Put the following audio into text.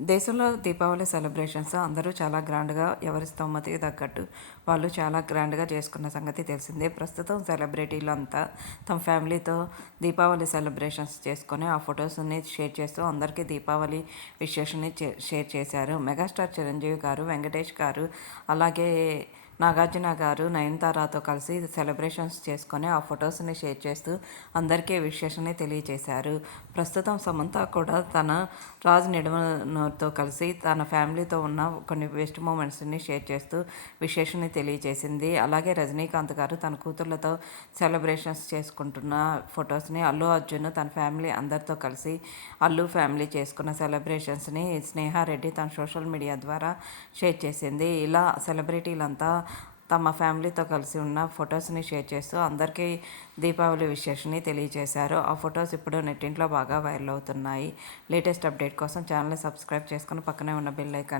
దేశంలో దీపావళి సెలబ్రేషన్స్ అందరూ చాలా గ్రాండ్‌గా ఎవరి స్తోమతకి తగ్గట్టు వాళ్ళు చాలా గ్రాండ్‌గా చేసుకున్న సంగతి తెలిసిందే. ప్రస్తుతం సెలబ్రిటీలంతా తమ ఫ్యామిలీతో దీపావళి సెలబ్రేషన్స్ చేసుకొని ఆ ఫొటోస్‌ని షేర్ చేస్తూ అందరికీ దీపావళి విషెస్‌ని షేర్ చేశారు. మెగాస్టార్ చిరంజీవి గారు, వెంకటేష్ గారు, అలాగే నాగార్జున గారు నయనతారతో కలిసి సెలబ్రేషన్స్ చేసుకొని ఆ ఫొటోస్‌ని షేర్ చేస్తూ అందరికీ విషెస్‌ని తెలియజేశారు. ప్రస్తుతం సమంత కూడా తన రాజ్ నిడమనూర్‌తో కలిసి తన ఫ్యామిలీతో ఉన్న కొన్ని బెస్ట్ మూమెంట్స్‌ని షేర్ చేస్తూ విషెస్‌ని తెలియజేసింది. అలాగే రజనీకాంత్ గారు తన కూతుర్లతో సెలబ్రేషన్స్ చేసుకుంటున్న ఫొటోస్‌ని, అల్లు అర్జున్ తన ఫ్యామిలీ అందరితో కలిసి అల్లు ఫ్యామిలీ చేసుకున్న సెలబ్రేషన్స్‌ని స్నేహారెడ్డి తన సోషల్ మీడియా ద్వారా షేర్ చేసింది. ఇలా సెలబ్రిటీలంతా తమ ఫ్యామిలీతో కలిసి ఉన్న ఫొటోస్‌ని షేర్ చేస్తూ అందరికీ దీపావళి విషెస్‌ని తెలియజేశారు. ఆ ఫొటోస్ ఇప్పుడు నెట్టింట్లో బాగా వైరల్ అవుతున్నాయి. లేటెస్ట్ అప్డేట్ కోసం ఛానల్‌ని సబ్స్క్రైబ్ చేసుకొని పక్కనే ఉన్న బెల్ ఐకాన్